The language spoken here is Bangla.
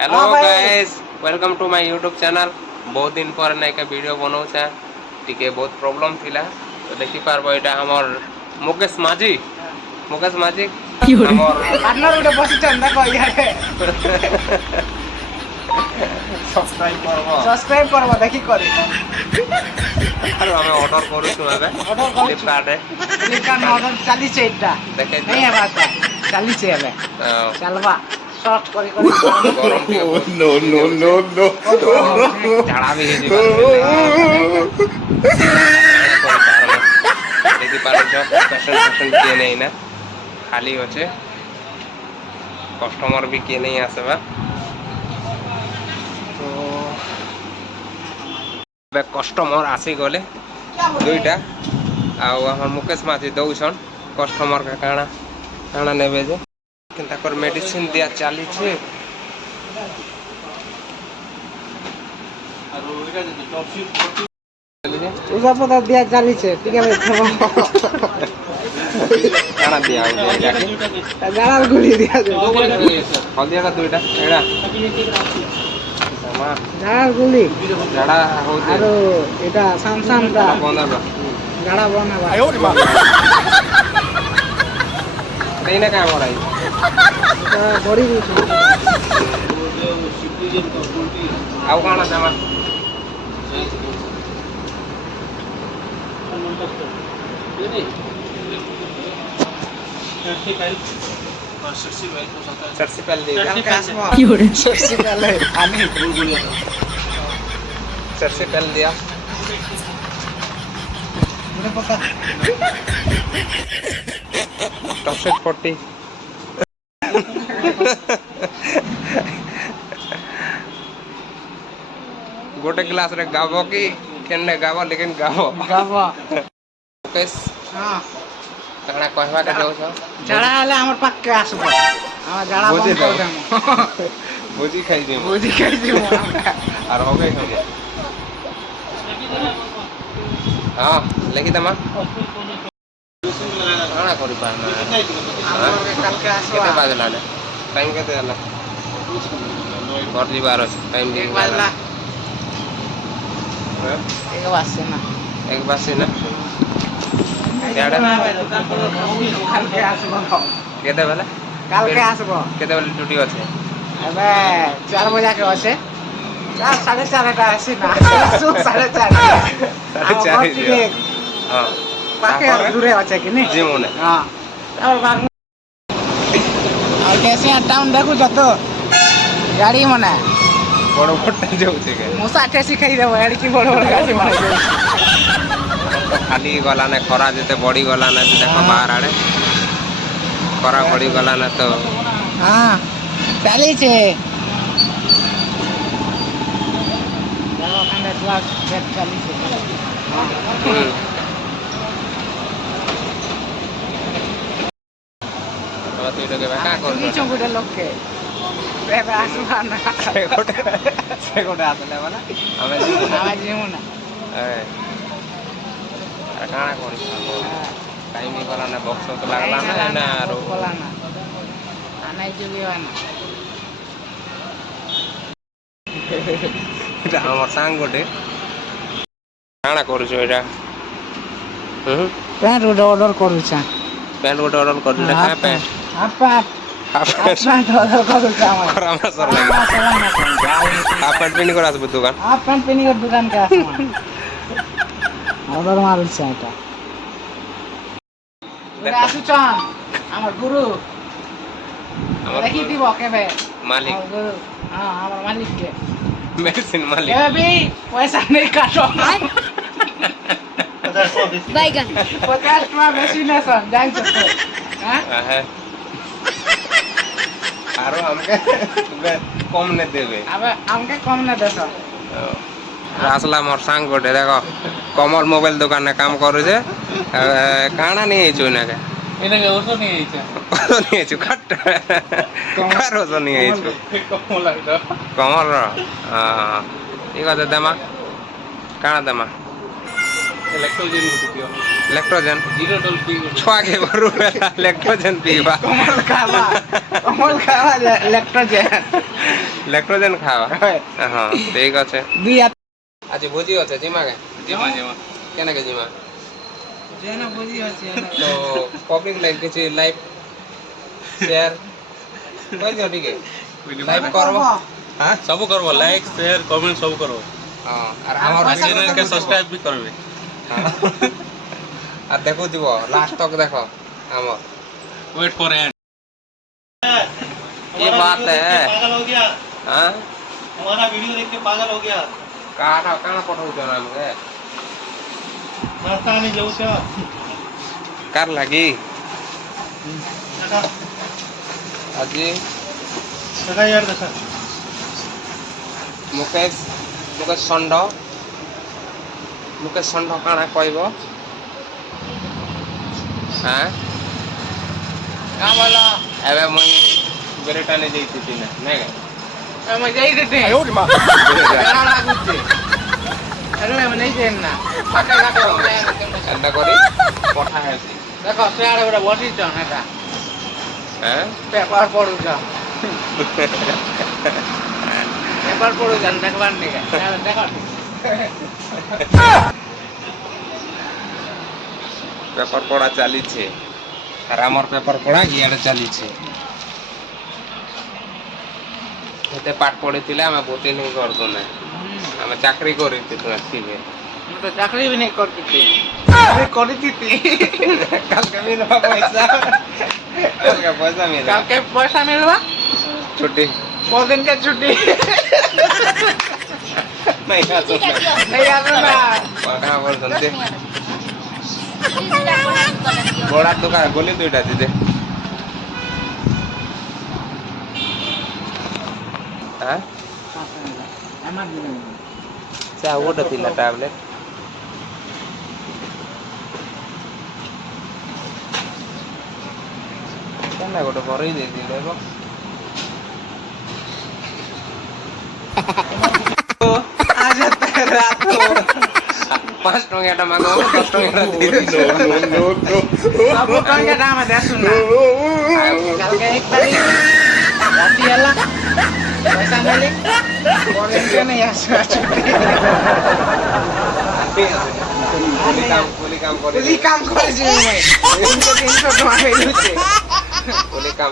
Hello guys welcome to my YouTube channel. बहुत दिन पर नायका वीडियो बनाऊचा टिके बहुत प्रॉब्लम थिला तो देखि पारबो एटा हमर मुकेश माझी हमर पार्टनर उठे बसिछन देखो इयारे सब्सक्राइब करबो देखि करी आरो हमें ऑर्डर करू छु एबे फ्लिपकार्ट रे फ्लिपकार्ट में ऑर्डर चली छे इटा देखे नहीं है बात चली छे एबे चलबा शॉर्ट करी गरम टिके No. झाड़ा भी हेजी देखि पारो छ पेशेंट किए नहीं ना खाली होचे कस्टमर भी किए नहीं आसेबा तो बे कस्टमर आसी गले दुईटा आउ हमर मुकेश माझी दउछन कस्टमर का काना काना नेबे जे किंता कर मेडिसिन दिया चाली छे उजा पता दिया चली छे टिके भाई काना दिया हो जाके गाल गुली दिया दे हल्दिया का दुईटा एडा मां गाल गुली जड़ा हो जे आरो एटा सामसाम का बंदर गाड़ा बनावा आयो रे बा कहीं ना क्या हो रहा है बड़ी आउ काना जमा सरसी पहले दे सरसी पहले आनी सरसी पहले दिया मुझे पता टॉपसेट 40 गोटे क्लास रे गावो की केने गावो लेकिन गावो गावा मुकेश हां काना कहवा के दो छ जड़ा हले हमर पक्के आसबो हम जड़ा बुझे बंद कर देम भोजी खाई दे बुझी खाई दियो और हो गए हम हां लेखि दमा काना करि पाना कल के आसबो केते बाजे लाले टाइम केते हला घर जीवार टाइम एक बाजला हां एक बासे ना एक बासे ना याडा कल के आसबो केते बेला कल के आसबो केते बेला ड्यूटी আছে अबे 4 बजे के আছে 4 4:30 टा आसी ना 4:30 हां पाके दूरे আছে कि नहीं जी मोने हां और बाग और कैसे टाउन देखु जतो गाड़ी मने बड़ बड़ जाउछे के मुसा टेसी खाई देबो एड़ी की बड़ बड़ गाड़ी मारे खाली गला ने खरा जते बड़ी गला ने देखो बाहर आड़े खरा बड़ी गला ने तो हां चाली छे देखो कंडे क्लास बेट चाली छे हां तो तू के का कर नीचे गुडे लोग के बेबे आसुना से गोटे आतले वाला हमें आवाज नहीं होना ए काना करी टाइम ही गला ने बॉक्स तो लागला ना ना आरो कोलाना आना जुलिवाना এটা আমার সাং গোটে কানা করছো এটা पैंट उडे ऑर्डर करू छा প্যান্ট গোটে অর্ডার করছো এটা কাঁ pant half pant half pant pant order करू छा করা আমার সর লাগে হাফ প্যান্ট পিনি করে আসবে দোকান हाफ पैंट पिनी के दुकान के आसमा ऑर्डर मारू छा এটা ওরে আসু চান আমার গুরু আমার দেখি দিব কেবে মালিক আমার গুরু हां আমার মালিক के মেডিসিন মালিক ये भी पैसा नहीं काटो बैगन 50 में बेसी नहीं सन जान सकते हां হ্যাঁ আরো আমাকে কম নে দেবে अब हमके कम ना देसो আসলা মোর সাং গোটে দেখো কমল মোবাইল দোকানে কাম করুছে কানা নিয়ে আইছো নাকে এটাকে ওষুধ নিয়ে আইছে নিয়ে আইছো কাট কার ওষুধ নিয়ে আইছো কমল লাগতো কমল ঠিক আছে দেমা কানা দেমা इलेक्ट्रोजन पियो ল্যাক্টোজেন जीरो डॉल पी ছুয়াকে গরু ল্যাক্টোজেন পিবা कमल खावा इलेक्ट्रोजन ল্যাক্টোজেন খাওয়া হ্যাঁ ঠিক আছে দুই হাত আজ ভোজি আছে জিমাকে জিমা জিমা কেনাকে জিমা যেন বুঝি আছে তো পব্লিক লাইফ কিছু লাইভ শেয়ার কইছো ঠিক লাইভ করব হ্যাঁ ସବୁ করব লাইক শেয়ার কমেন্ট ସବୁ করব হ্যাঁ আর আমার চ্যানেল কে সাবস্ক্রাইব भी করবে আর দেখো দিব লাস্ট তক দেখো আমার वेट फॉर एंड ये बात है पागल हो गया हाँ हमारा वीडियो देख के पागल हो गया काटा काना पठाउछ ना हमके रास्ता नहीं जाऊ छ कार लागि देखा আজি देखा यार देखा मुकेश मुकेश षण्ड काना कहब हाँ का बोला एबे मुई बेरेटाने जैती ना नहीं আমি যাই দিতে কেন লাগুছে আরে আমি নাই দেন না ফাটা কাটো एंदा करी पठा हेसी দেখো সেয়ারে বড় বসিছ এটা हैं পেপার পড়ুছ পেপার পড়ুছ দেখবার নিকে দেখো पेपर पढ़ा चलीছে আর আমার পেপার পড়া গিয়াড়ে চলিছে এতে পাঠ পড়িছিলে আমি বোটিং করতো না আমি চাকরি করিতে ঠিক मैं तो चाकरी भी नहीं करती थी अभी करती थी कल के मिलवा पैसा कल का पैसा मिला कल के पैसा मिलवा छुट्टी 4 दिन का छुट्टी नहीं आ सकता नहीं आना ना पढ़ा बोल सुनते बड़ा दुकान गोली दुईटा दे हाँ क्या वो दिला टैबलेट क्या गोटे भरई दे दिले गो आज रात को 5 टंका मांगो 10 टंका दे अब कौन का दाम है दे सुनना कल के 1 तारीख राती वाला पैसा मिले और इनके नहीं आ छुट्टी कुली काम करे उसी काम करे छी मैं 300 टका मिलुचे कुली काम